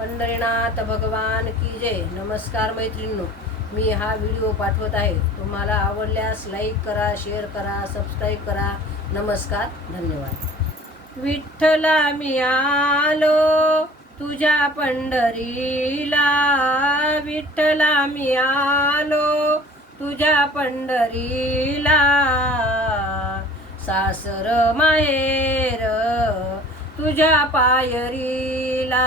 पंढरीनाथ भगवान की जय. नमस्कार मैत्रिणींनो मी हा व्हिडिओ पाठवत आहे. तुम्हाला आवडल्यास लाईक करा शेअर करा सबस्क्राईब करा. नमस्कार धन्यवाद. विठ्ठला मी आलो तुझ्या पंढरीला. विठ्ठला मी आलो तुझ्या पंढरीला. सासर माहेर तुझ्या पायरीला.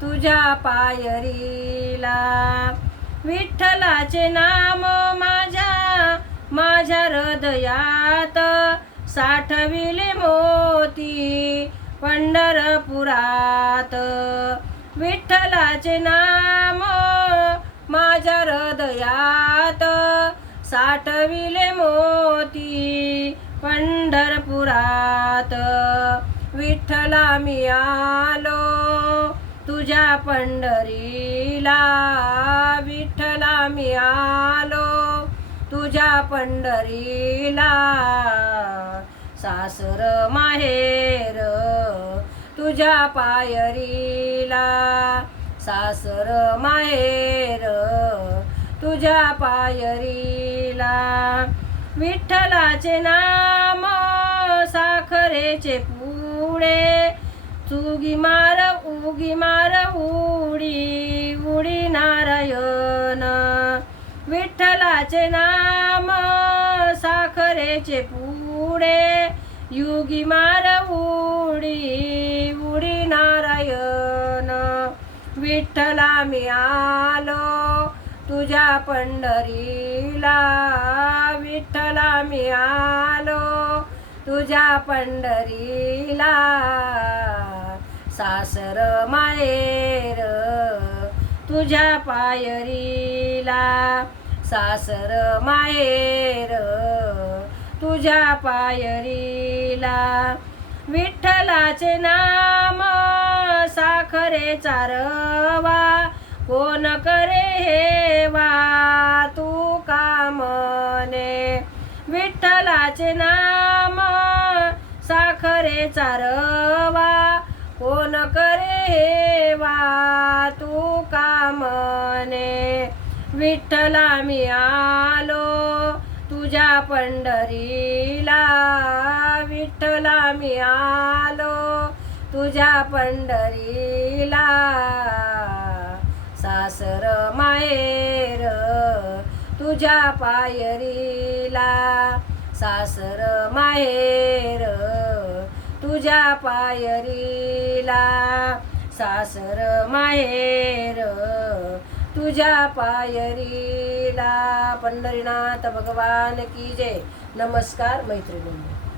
तुझ्या पायरीला विठ्ठलाचे नाम माझ्या माझ्या हृदयात साठविले मोती पंढरपुरात. विठ्ठलाचे नाम माझ्या हृदयात साठविले मोती पंढरपुरात. विठ्ठला मी आलो तुझ्या पंढरीला विठ्ठला मी आलो. तुझ्या पंढरीला सासर माहेर तुझ्या पायरीला सासर माहेर तुझ्या पायरीला विठ्ठलाचे नाम साखरेचे पुढे चुगी मार उगी मार उडी उडी नारायण. विठ्ठलाचे नाम साखरेचे पुढे युगी मार उडी उडी नारायण. विठ्ठला मी आलो तुझ्या पंढरीला. विठ्ठला मी आलो तुझ्या पंढरीला. सासर माहेर तुझ्या पायरीला. सासर माहेर तुझ्या पायरीला. विठ्ठलाचे नाम साखरे चारवा कोण करे हे वा तू कामने विठ्ठलाचे नाम साखरे चारवा कोण करे वा तू कामने विठ्ठला मी आलो तुझ्या पंढरीला. विठ्ठला मी आलो तुझ्या पंढरीला. सासर माहेर तुझ्या पायरीला. सासर माहेर तुझ्या पायरीला सासर माहेर. तुझ्या पायरीला पंढरीनाथ भगवान की जय. नमस्कार मैत्रिणींनो.